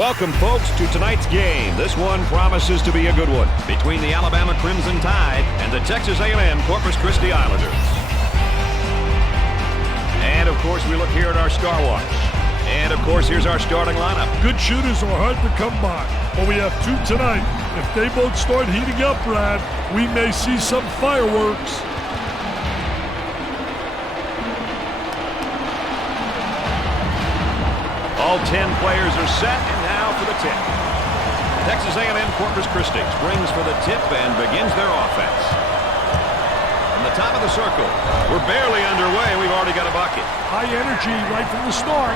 Welcome, folks, to tonight's game. This one promises to be a good one between the Alabama Crimson Tide and the Texas A&M Corpus Christi Islanders. And, of course, we look here at our Star Watch. And, of course, here's our starting lineup. Good shooters are hard to come by, but we have two tonight. If they both start heating up, Brad, we may see some fireworks. All 10 players are set, and now for the tip. Texas A&M Corpus Christi springs for the tip and begins their offense. From the top of the circle, we're barely underway. We've already got a bucket. High energy right from the start.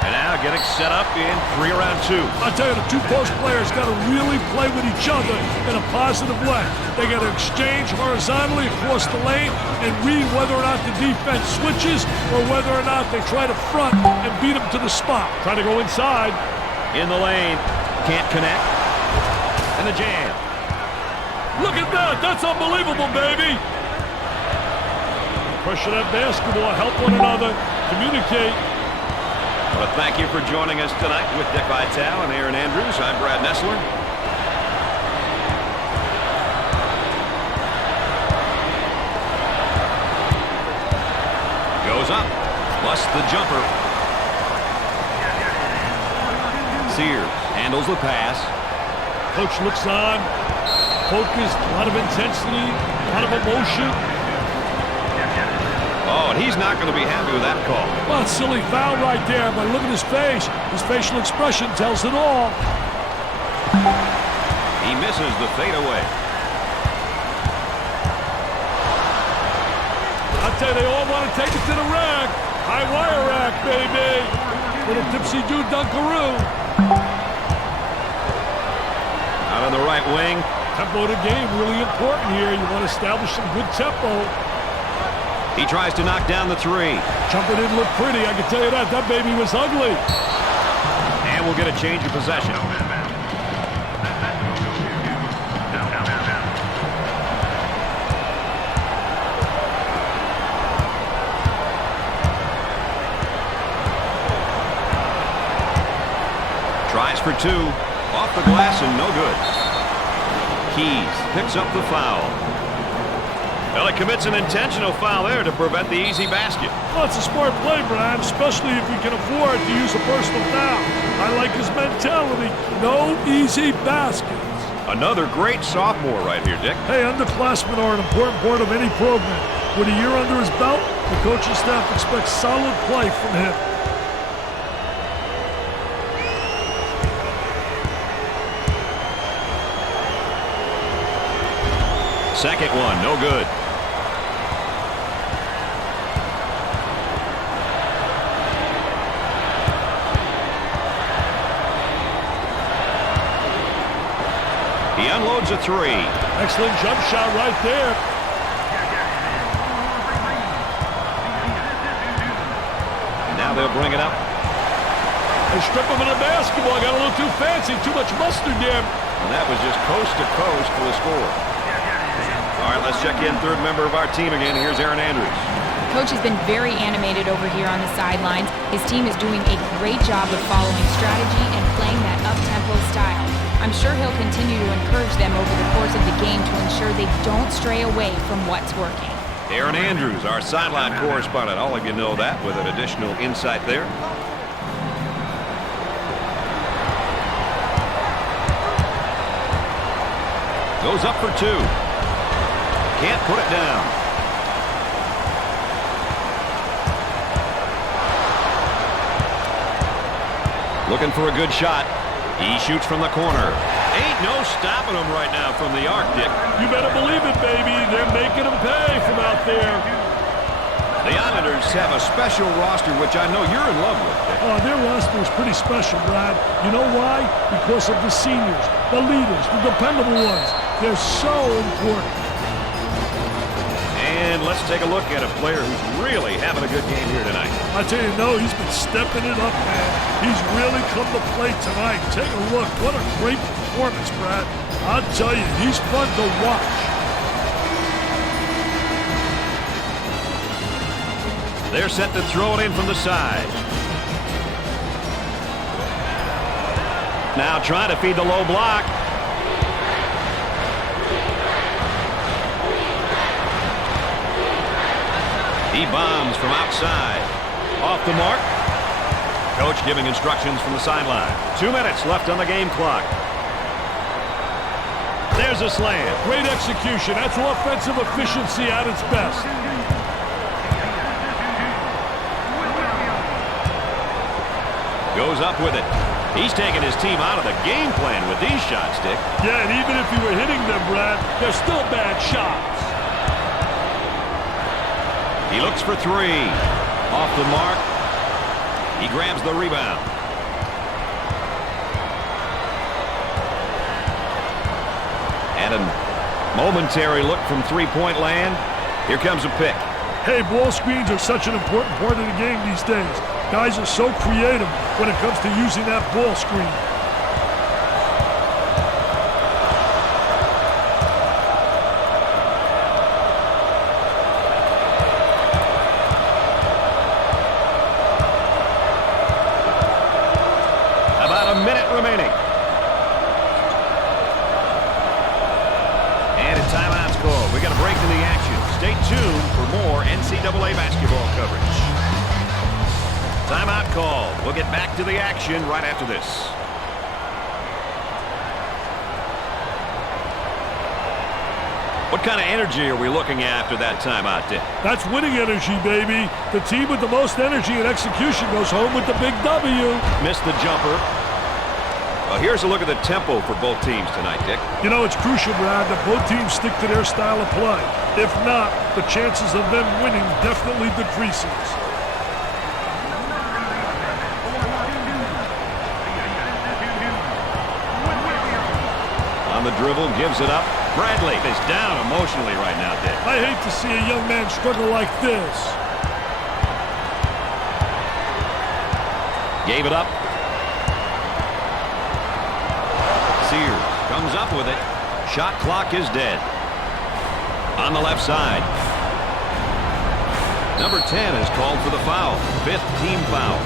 And now getting set up in 3 around 2. I tell you, the two post players got to really play with each other in a positive way. They got to exchange horizontally across the lane and read whether or not the defense switches or whether or not they try to front and beat them to the spot. Try to go inside. In the lane. Can't connect. And the jam. Look at that. That's unbelievable, baby. Pressure that basketball. Help one another. Communicate. Well, thank you for joining us tonight with Dick Vitale and Aaron Andrews. I'm Brad Nessler. Goes up, plus the jumper. Sears handles the pass. Coach looks on, focused, a lot of intensity, a lot of emotion. Oh, and he's not going to be happy with that call. Well, silly foul right there, but look at his face. His facial expression tells it all. He misses the fadeaway. I'll tell you, they all want to take it to the rack. High wire rack, baby. Little tipsy-do dunkaroo. Out on the right wing. Tempo of the game, really important here. You want to establish some good tempo. He tries to knock down the 3. Jumper didn't look pretty, I can tell you that. That baby was ugly. And we'll get a change of possession. Tries for 2. Off the glass and no good. Keys picks up the foul. Well, he commits an intentional foul there to prevent the easy basket. Well, it's a smart play, Brad, especially if he can afford to use a personal foul. I like his mentality. No easy baskets. Another great sophomore right here, Dick. Hey, underclassmen are an important part of any program. With a year under his belt, the coaching staff expects solid play from him. Second one, no good. He unloads a 3. Excellent jump shot right there. And now they'll bring it up. They strip him of the basketball. Got a little too fancy. Too much mustard there. And that was just coast to coast for the score. All right, let's check in third member of our team again. Here's Aaron Andrews. Coach has been very animated over here on the sidelines. His team is doing a great job of following strategy and playing that up-tempo style. I'm sure he'll continue to encourage them over the course of the game to ensure they don't stray away from what's working. Aaron Andrews, our sideline correspondent. All of you know that with an additional insight there. Goes up for 2. Can't put it down. Looking for a good shot. He shoots from the corner. Ain't no stopping him right now from the arc, Dick. You better believe it, baby. They're making him pay from out there. The Islanders have a special roster, which I know you're in love with, Dick. Oh, their roster is pretty special, Brad. You know why? Because of the seniors, the leaders, the dependable ones. They're so important. And let's take a look at a player who's really having a good game here tonight. I tell you, no, he's been stepping it up, man. He's really come to play tonight. Take a look. What a great performance, Brad. I'll tell you, he's fun to watch. They're set to throw it in from the side. Now trying to feed the low block. He bombs from outside. Off the mark. Coach giving instructions from the sideline. 2 minutes left on the game clock. There's a slam. Great execution. That's offensive efficiency at its best. Goes up with it. He's taking his team out of the game plan with these shots, Dick. Yeah, and even if you were hitting them, Brad, they're still bad shots. He looks for three. Off the mark. He grabs the rebound. And a momentary look from three-point land. Here comes a pick. Hey, ball screens are such an important part of the game these days. Guys are so creative when it comes to using that ball screen. About a minute remaining. And a timeout score. We got a break in the action. Stay tuned for more NCAA basketball coverage. Timeout call. We'll get back to the action right after this. What kind of energy are we looking at after that timeout, Dick? That's winning energy, baby. The team with the most energy and execution goes home with the big W. Missed the jumper. Well, here's a look at the tempo for both teams tonight, Dick. You know, it's crucial, Brad, that both teams stick to their style of play. If not, the chances of them winning definitely decreases. On the dribble, gives it up. Bradley is down emotionally right now, Dick. I hate to see a young man struggle like this. Gave it up. Sears comes up with it. Shot clock is dead. On the left side. Number 10 is called for the foul. 5th team foul.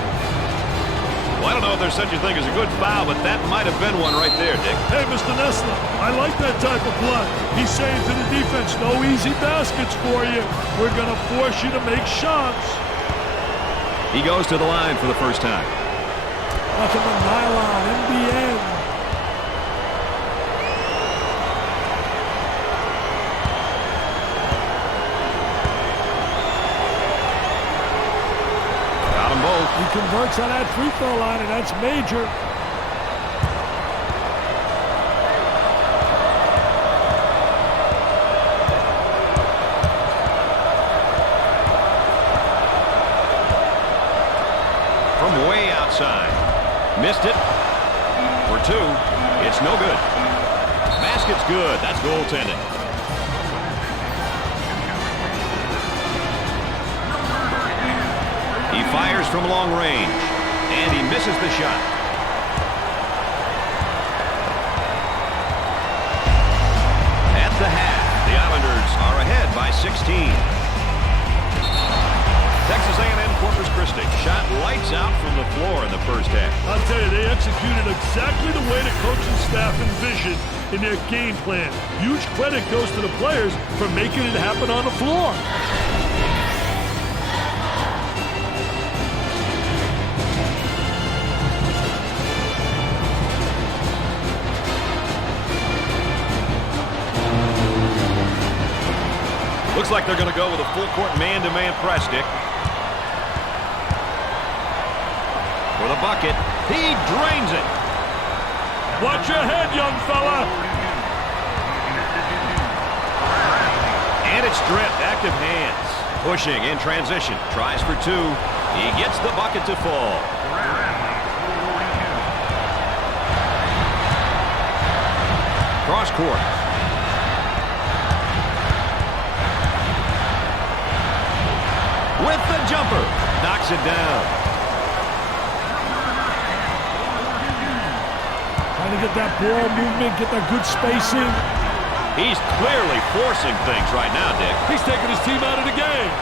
Well, I don't know if there's such a thing as a good foul, but that might have been one right there, Dick. Hey, Mr. Nessler, I like that type of play. He's saying to the defense, no easy baskets for you. We're going to force you to make shots. He goes to the line for the first time. Nothing but nylon, NBN. He converts on that free throw line, and that's major. From way outside. Missed it. For two. It's no good. Basket's good. That's goaltending. He fires from long range, and he misses the shot. At the half, the Islanders are ahead by 16. Texas A&M Corpus Christi shot lights out from the floor in the first half. I'll tell you, they executed exactly the way the coaching staff envisioned in their game plan. Huge credit goes to the players for making it happen on the floor. Looks like they're going to go with a full-court man-to-man press, Dick. For the bucket, he drains it. Watch your head, young fella. And it's stripped. Active hands. Pushing in transition. Tries for two. He gets the bucket to fall. Cross court. With the jumper. Knocks it down. Trying to get that ball movement, get that good spacing. He's clearly forcing things right now, Dick. He's taking his team out of the game.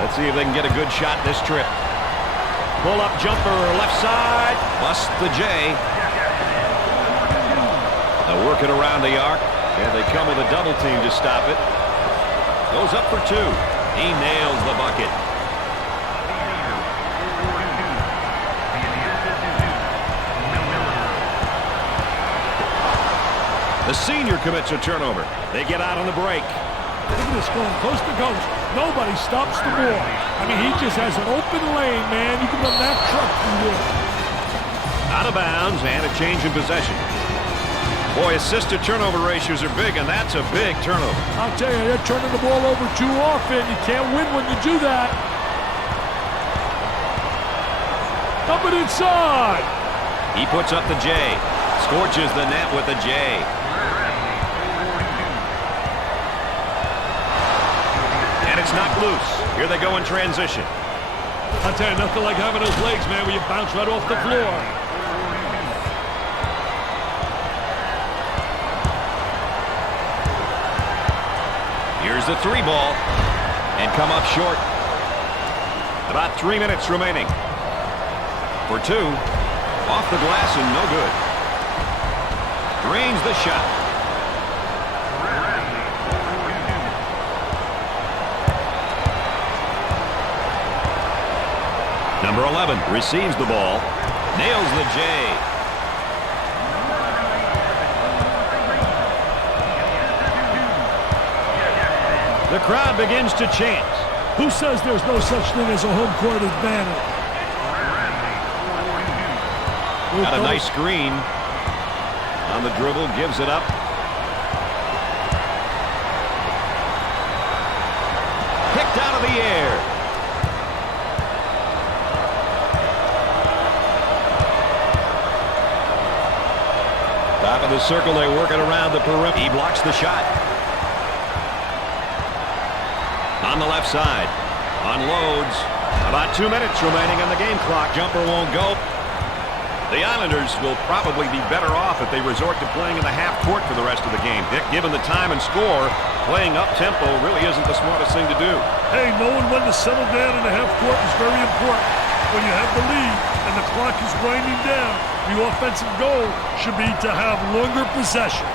Let's see if they can get a good shot this trip. Pull-up jumper, left side. Busts the J. They'll work it around the arc. And they come with a double team to stop it. Goes up for two. He nails the bucket. The senior commits a turnover. They get out on the break. Look at this going coast to coast. Nobody stops the ball. I mean, he just has an open lane, man. You can run that truck through there. Out of bounds and a change in possession. Boy, assist-to-turnover ratios are big, and that's a big turnover. I'll tell you, they're turning the ball over too often. You can't win when you do that. Up and inside. He puts up the J. Scorches the net with the J. And it's knocked loose. Here they go in transition. I'll tell you, nothing like having those legs, man, where you bounce right off the floor. Here's the three ball. And come up short. About 3 minutes remaining. For two. Off the glass and no good. Drains the shot. Number 11 receives the ball. Nails the J. The crowd begins to chant. Who says there's no such thing as a home court advantage? Got a nice screen. On the dribble, gives it up. Picked out of the air. Top of the circle, they work it around the perimeter. He blocks the shot. On the left side. Unloads. About 2 minutes remaining on the game clock. Jumper won't go. The Islanders will probably be better off if they resort to playing in the half court for the rest of the game. Dick, given the time and score, playing up-tempo really isn't the smartest thing to do. Hey, knowing when to settle down in the half court is very important. When you have the lead and the clock is winding down, the offensive goal should be to have longer possessions.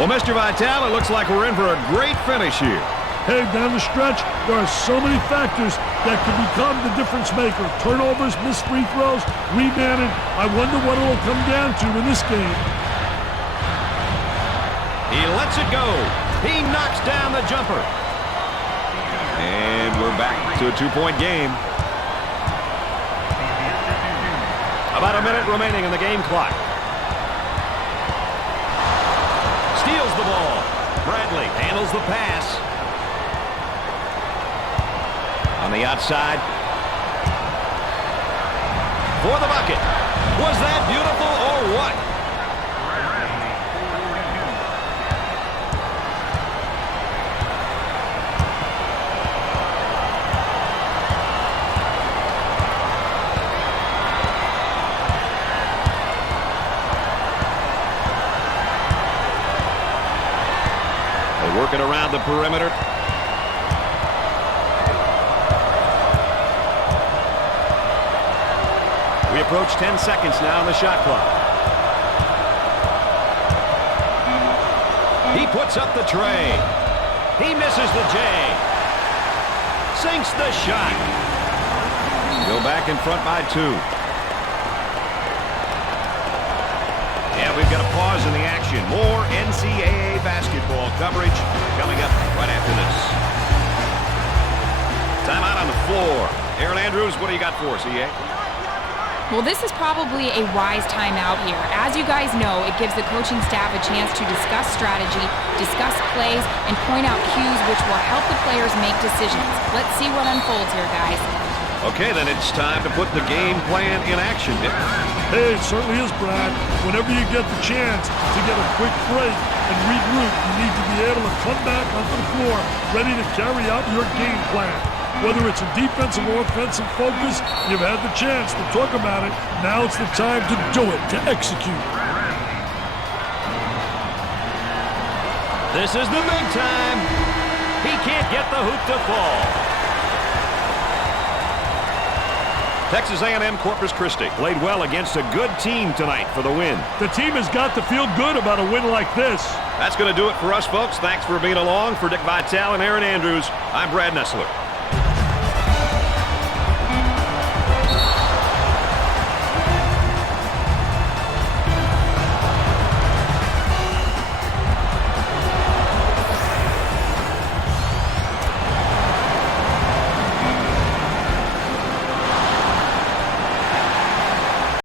Well, Mr. Vitale, it looks like we're in for a great finish here. Hey, down the stretch, there are so many factors that can become the difference maker. Turnovers, missed free throws, rebounding. I wonder what it will come down to in this game. He lets it go. He knocks down the jumper. And we're back to a two-point game. About a minute remaining in the game clock. Steals the ball. Bradley handles the pass. On the outside. For the bucket. Was that beautiful or what? Working around the perimeter. We approach 10 seconds now on the shot clock. He puts up the tray. He misses the J. Sinks the shot. Go back in front by 2. And we've got a pause in the action. More NCAA basketball coverage coming up right after this. Timeout on the floor. Aaron Andrews, what do you got for us, EA? Well, this is probably a wise timeout here. As you guys know, it gives the coaching staff a chance to discuss strategy, discuss plays, and point out cues which will help the players make decisions. Let's see what unfolds here, guys. Okay, then it's time to put the game plan in action, Dick. Hey, it certainly is, Brad. Whenever you get the chance to get a quick break and regroup, you need to be able to come back onto the floor ready to carry out your game plan. Whether it's a defensive or offensive focus, you've had the chance to talk about it. Now it's the time to do it, to execute. This is the big time. He can't get the hoop to fall. Texas A&M Corpus Christi played well against a good team tonight for the win. The team has got to feel good about a win like this. That's going to do it for us, folks. Thanks for being along. For Dick Vitale and Aaron Andrews, I'm Brad Nessler.